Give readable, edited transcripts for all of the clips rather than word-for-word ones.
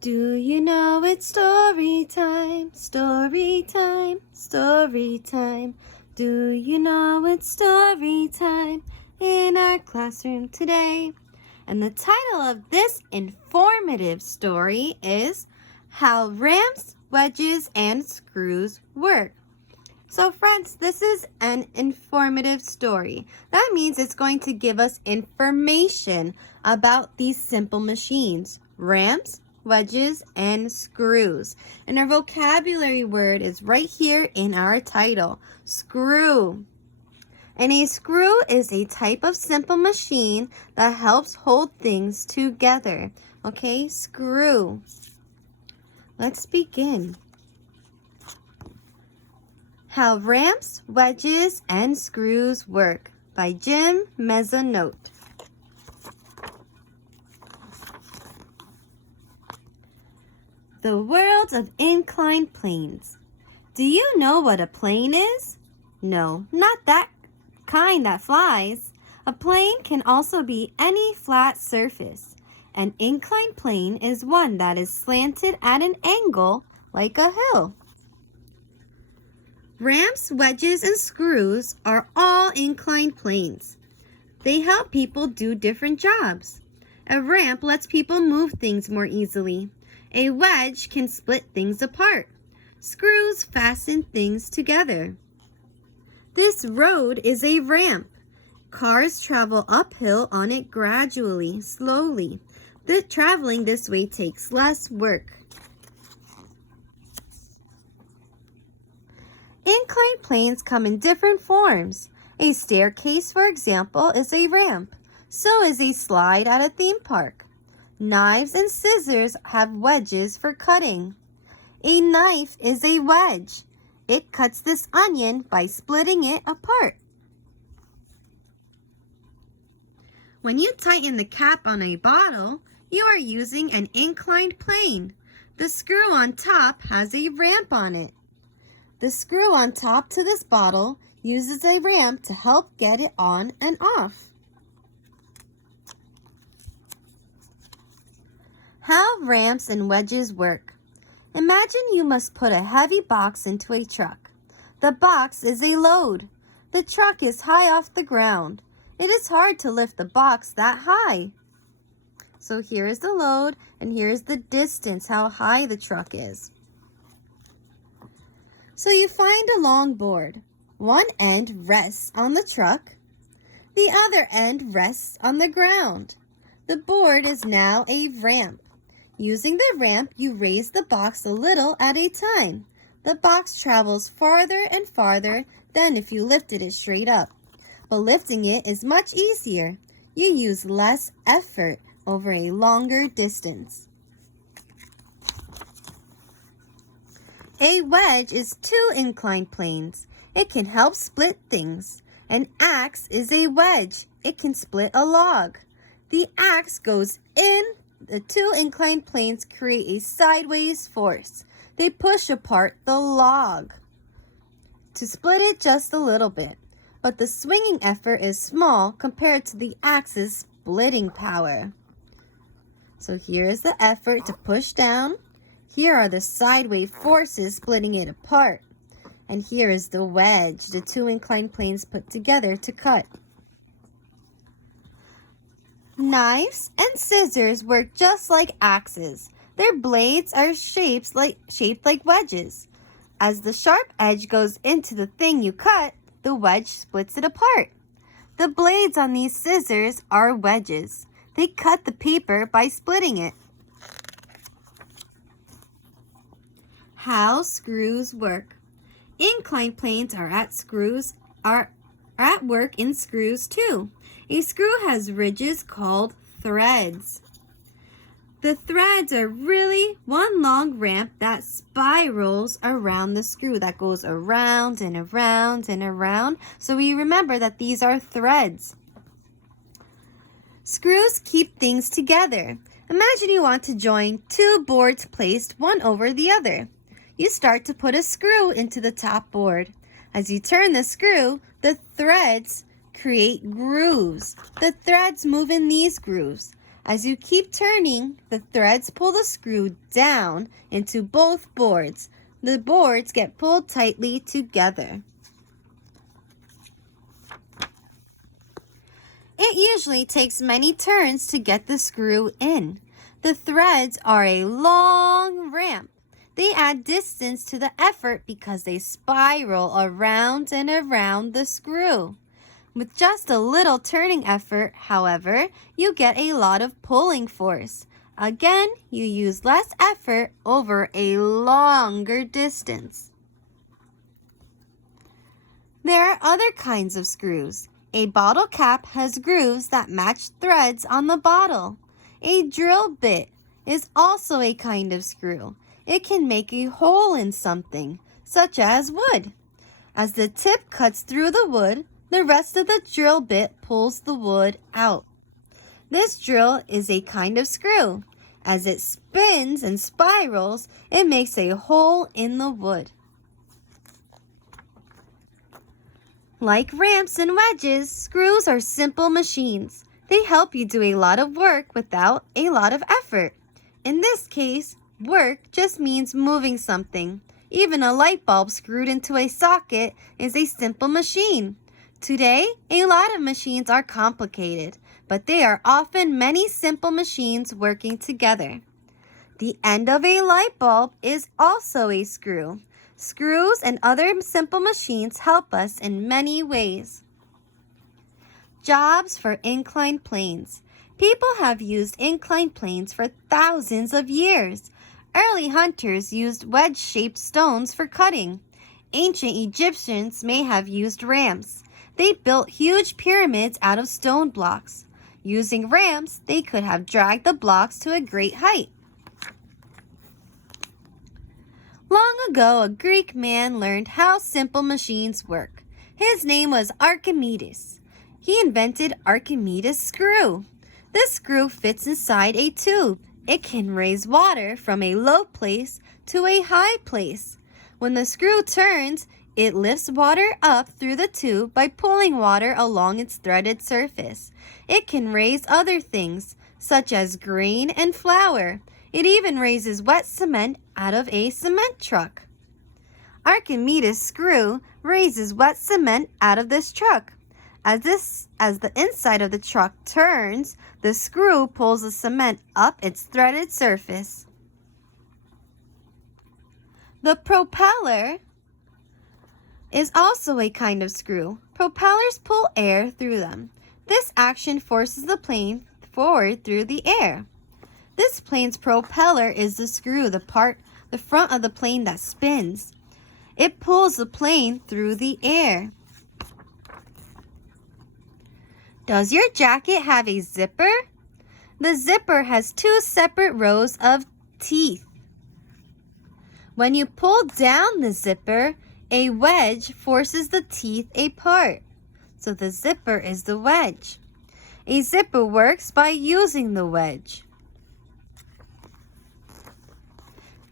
Do you know it's story time, story time, story time? Do you know it's story time in our classroom today? And the title of this informative story is How Ramps, Wedges, and Screws Work. So friends, this is an informative story. That means it's going to give us information about these simple machines, ramps, wedges, and screws. And our vocabulary word is right here in our title, screw. And a screw is a type of simple machine that helps hold things together. Okay, screw. Let's begin. How Ramps, Wedges, and Screws Work by Jim Mezzanotte. The world of inclined planes. Do you know what a plane is? No, not that kind that flies. A plane can also be any flat surface. An inclined plane is one that is slanted at an angle like a hill. Ramps, wedges, and screws are all inclined planes. They help people do different jobs. A ramp lets people move things more easily. A wedge can split things apart. Screws fasten things together. This road is a ramp. Cars travel uphill on it gradually, slowly. Traveling this way takes less work. Inclined planes come in different forms. A staircase, for example, is a ramp. So is a slide at a theme park. Knives and scissors have wedges for cutting. A knife is a wedge. It cuts this onion by splitting it apart. When you tighten the cap on a bottle, you are using an inclined plane. The screw on top has a ramp on it. The screw on top to this bottle uses a ramp to help get it on and off. How ramps and wedges work. Imagine you must put a heavy box into a truck. The box is a load. The truck is high off the ground. It is hard to lift the box that high. So here is the load and here is the distance, how high the truck is. So you find a long board. One end rests on the truck. The other end rests on the ground. The board is now a ramp. Using the ramp, you raise the box a little at a time. The box travels farther and farther than if you lifted it straight up. But lifting it is much easier. You use less effort over a longer distance. A wedge is two inclined planes. It can help split things. An axe is a wedge. It can split a log. The axe goes in. The two inclined planes create a sideways force. They push apart the log to split it just a little bit. But the swinging effort is small compared to the axe's splitting power. So here is the effort to push down. Here are the sideways forces splitting it apart. And here is the wedge, the two inclined planes put together to cut. Knives and scissors work just like axes. Their blades are shaped like wedges. As the sharp edge goes into the thing you cut, the wedge splits it apart. The blades on these scissors are wedges. They cut the paper by splitting it. How screws work. Inclined planes are at work in screws too. A screw has ridges called threads. The threads are really one long ramp that spirals around the screw, that goes around and around and around. So we remember that these are threads. Screws keep things together. Imagine you want to join two boards placed one over the other. You start to put a screw into the top board. As you turn the screw, the threads create grooves. The threads move in these grooves. As you keep turning, the threads pull the screw down into both boards. The boards get pulled tightly together. It usually takes many turns to get the screw in. The threads are a long ramp. They add distance to the effort because they spiral around and around the screw. With just a little turning effort, however, you get a lot of pulling force. Again, you use less effort over a longer distance. There are other kinds of screws. A bottle cap has grooves that match threads on the bottle. A drill bit is also a kind of screw. It can make a hole in something, such as wood. As the tip cuts through the wood, the rest of the drill bit pulls the wood out. This drill is a kind of screw. As it spins and spirals, it makes a hole in the wood. Like ramps and wedges, screws are simple machines. They help you do a lot of work without a lot of effort. In this case, work just means moving something. Even a light bulb screwed into a socket is a simple machine. Today, a lot of machines are complicated, but they are often many simple machines working together. The end of a light bulb is also a screw. Screws and other simple machines help us in many ways. Jobs for inclined planes. People have used inclined planes for thousands of years. Early hunters used wedge-shaped stones for cutting. Ancient Egyptians may have used ramps. They built huge pyramids out of stone blocks. Using ramps, they could have dragged the blocks to a great height. Long ago, a Greek man learned how simple machines work. His name was Archimedes. He invented Archimedes' screw. This screw fits inside a tube. It can raise water from a low place to a high place. When the screw turns, it lifts water up through the tube by pulling water along its threaded surface. It can raise other things, such as grain and flour. It even raises wet cement out of a cement truck. Archimedes' screw raises wet cement out of this truck. As the inside of the truck turns, the screw pulls the cement up its threaded surface. The propeller is also a kind of screw. Propellers pull air through them. This action forces the plane forward through the air. This plane's propeller is the screw, the front of the plane that spins. It pulls the plane through the air. Does your jacket have a zipper? The zipper has two separate rows of teeth. When you pull down the zipper, a wedge forces the teeth apart. So the zipper is the wedge. A zipper works by using the wedge.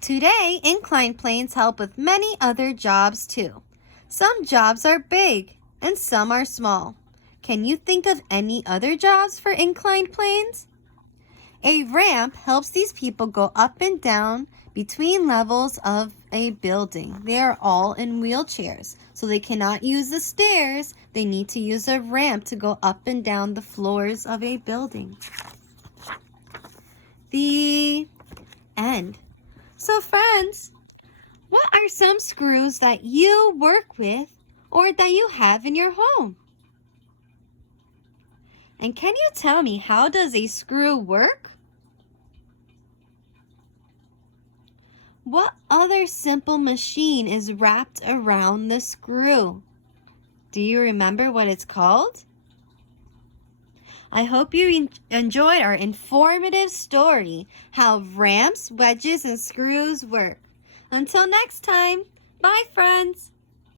Today, inclined planes help with many other jobs too. Some jobs are big and some are small. Can you think of any other jobs for inclined planes? A ramp helps these people go up and down between levels of a building. They are all in wheelchairs, so they cannot use the stairs. They need to use a ramp to go up and down the floors of a building. The end. So friends, what are some screws that you work with or that you have in your home? And can you tell me, how does a screw work? What other simple machine is wrapped around the screw? Do you remember what it's called? I hope you enjoyed our informative story, how ramps, wedges, and screws work. Until next time, bye friends!